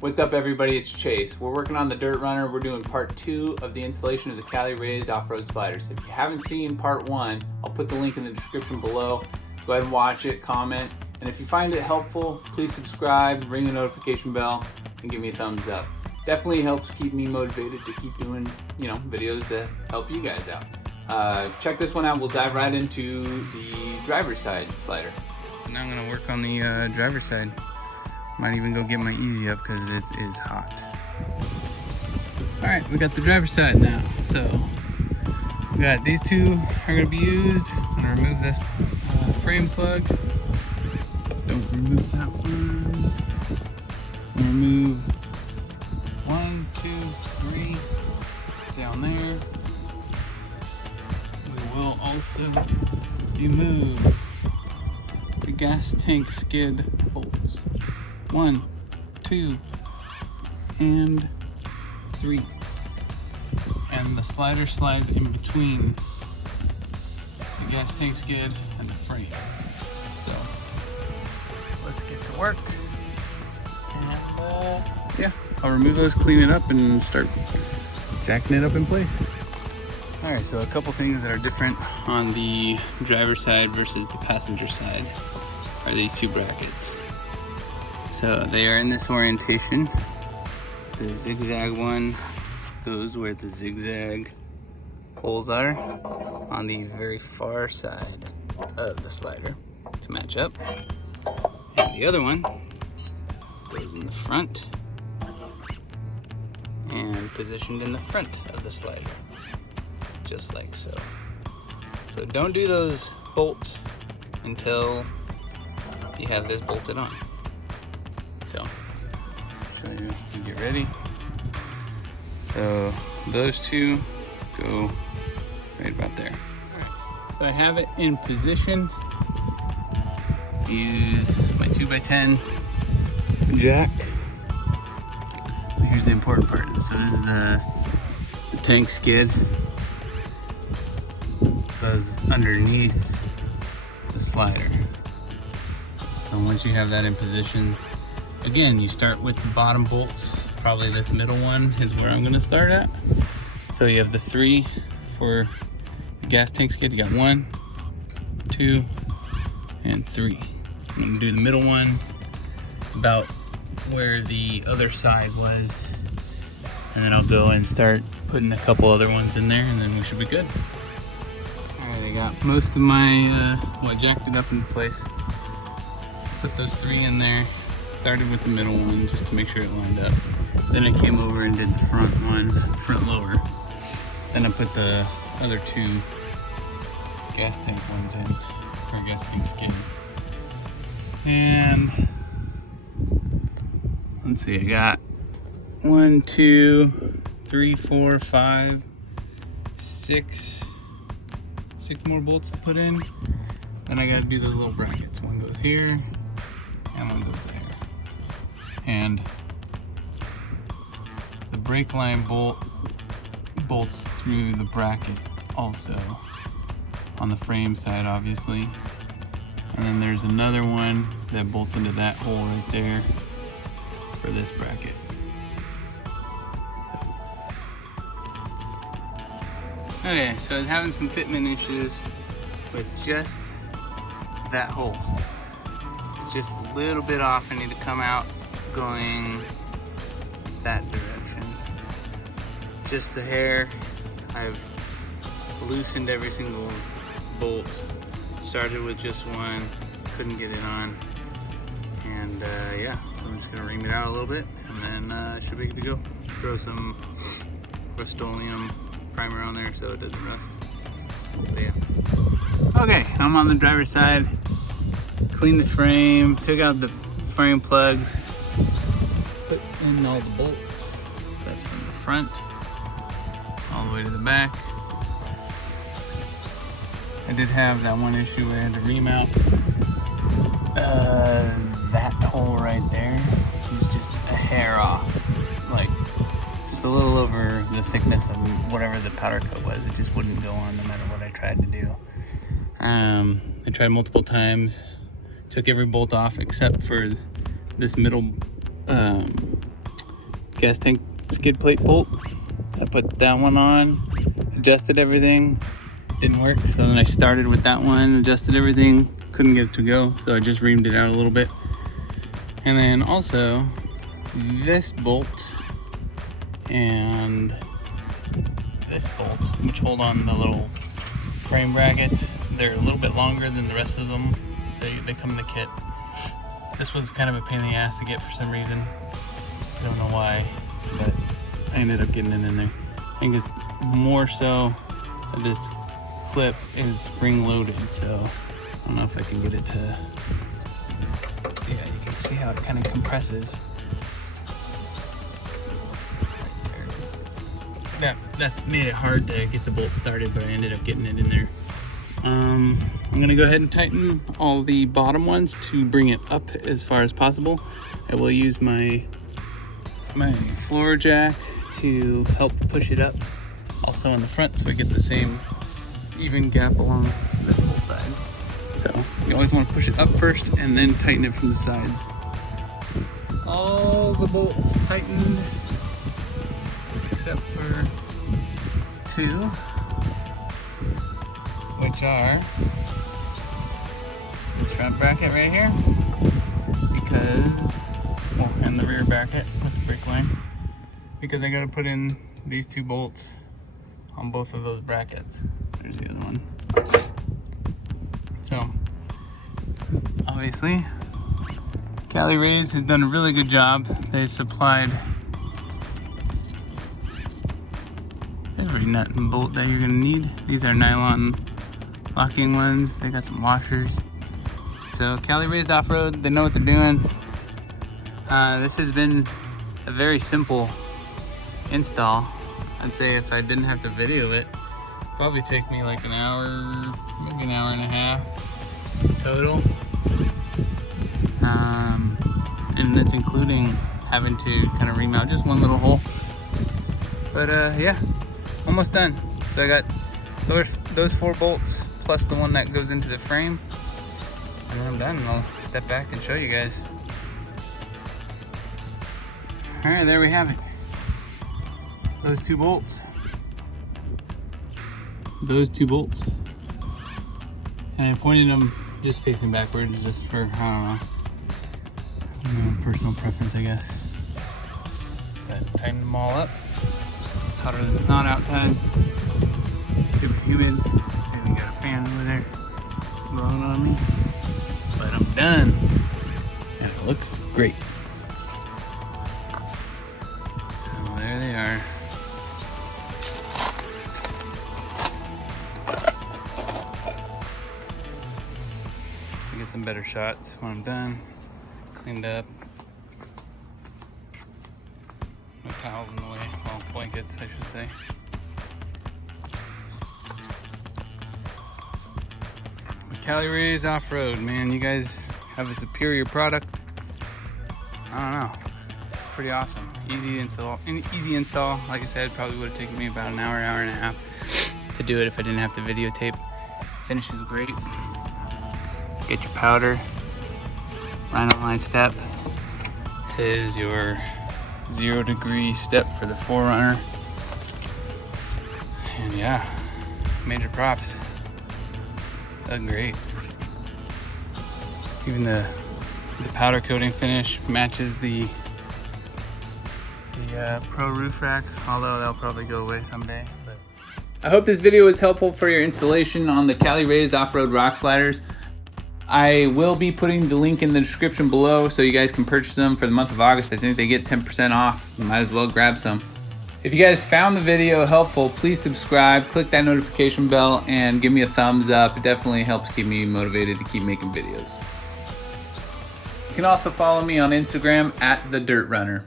What's up everybody, it's Chase. We're working on the Dirt Runner. We're doing part 2 of the installation of the Cali Raised Off-road Sliders. If you haven't seen part 1, I'll put the link in the description below. Go ahead and watch it, comment, and if you find it helpful, please subscribe, ring the notification bell, and give me a thumbs up. Definitely helps keep me motivated to keep doing, videos that help you guys out. Check this one out. We'll dive right into the driver's side slider. Now I'm gonna work on the driver's side. Might even go get my easy up because it is hot. All right, we got the driver's side now. So we got these two are gonna be used. I'm gonna remove this frame plug. Don't remove that one. Remove 1, 2, 3 down there. We will also remove the gas tank skid bolts. 1, 2, and 3. And the slider slides in between the gas tank skid and the frame. So let's get to work. And yeah, I'll remove those, clean it up, and start jacking it up in place. All right, so a couple things that are different on the driver's side versus the passenger side are these two brackets. So they are in this orientation. The zigzag one goes where the zigzag holes are on the very far side of the slider to match up. And the other one goes in the front and positioned in the front of the slider, just like so. So don't do those bolts until you have this bolted on. So you get ready. So those two go right about there. So I have it in position. Use my 2x10 jack. Here's the important part. So this is the tank skid. Goes underneath the slider. And once you have that in position, again, you start with the bottom bolts. Probably this middle one is where I'm gonna start at. So you have the 3 for the gas tank skid. You got 1, 2, and 3. I'm gonna do the middle one. It's about where the other side was. And then I'll go and start putting a couple other ones in there, and then we should be good. All right, I got most of my, jacked it up into place. Put those 3 in there. Started with the middle one just to make sure it lined up. Then I came over and did the front one, front lower. Then I put the other 2 gas tank ones in, or gas tank skid. And let's see, I got 1, 2, 3, 4, 5, 6 more bolts to put in. Then I gotta do those little brackets. One goes here, and one goes there. And the brake line bolts through the bracket also on the frame side, obviously. And then there's another one that bolts into that hole right there for this bracket. Okay, so I was having some fitment issues with just that hole. It's just a little bit off. I need to come out going that direction. Just a hair. I've loosened every single bolt. Started with just one, couldn't get it on. And yeah, so I'm just gonna ream it out a little bit, and then it should be good to go. Throw some Rust-Oleum primer on there so it doesn't rust. So yeah. Okay, I'm on the driver's side. Cleaned the frame, took out the frame plugs, put in all the bolts. That's from the front all the way to the back. I did have that one issue where I had to ream out that hole right there. It was just a hair off, like just a little over the thickness of whatever the powder coat was. It just wouldn't go on no matter what I tried to do. I tried multiple times, took every bolt off except for this middle gas tank skid plate bolt. I put that one on, adjusted everything, didn't work. So then I started with that one, adjusted everything, couldn't get it to go. So I just reamed it out a little bit. And then also this bolt and this bolt, which hold on the little frame brackets. They're a little bit longer than the rest of them. They come in the kit. This was kind of a pain in the ass to get for some reason. I don't know why, but I ended up getting it in there. I think it's more so that this clip is spring loaded, so I don't know if I can get it to, yeah, you can see how it kind of compresses. That made it hard to get the bolt started, but I ended up getting it in there. I'm gonna go ahead and tighten all the bottom ones to bring it up as far as possible. I will use my floor jack to help push it up, also on the front, so I get the same even gap along this whole side. So you always want to push it up first and then tighten it from the sides. All the bolts tightened except for two, which are this front bracket right here, and the rear bracket with the brake line, because I got to put in these two bolts on both of those brackets. There's the other one. So obviously Cali Raised has done a really good job. They've supplied every nut and bolt that you're gonna need. These are nylon locking ones. They got some washers. So Cali Raised Off-road, they know what they're doing. This has been a very simple install. I'd say if I didn't have to video it, it'd probably take me like an hour, maybe an hour and a half total. And that's including having to kind of remount just one little hole. But yeah, almost done. So I got those 4 bolts plus the one that goes into the frame, and then I'm done. I'll step back and show you guys. All right, there we have it. Those 2 bolts. Those 2 bolts. And I pointed them just facing backwards, just for, I don't know, personal preference, I guess. But tighten them all up. It's hotter than it's not outside. Super humid. Maybe got a fan over there blowing on me. But I'm done. And it looks great. So there they are. I'll get some better shots when I'm done. Cleaned up. No towels in the way. Well, blankets, I should say. Cali Raised Off-road, man, you guys have a superior product. I don't know, it's pretty awesome. Easy install. Like I said, probably would have taken me about an hour and a half to do it if I didn't have to videotape. Finish is great. Get your powder. Line on line step. This is your 0 degree step for the 4Runner. And yeah, major props. Done great. Even the powder coating finish matches the Pro roof rack, although that'll probably go away someday. But I hope this video was helpful for your installation on the Cali Raised Off-road rock sliders. I will be putting the link in the description below so you guys can purchase them for the month of August. I think they get 10% off. You might as well grab some. If you guys found the video helpful, please subscribe, click that notification bell, and give me a thumbs up. It definitely helps keep me motivated to keep making videos. You can also follow me on Instagram @TheDirtRunner.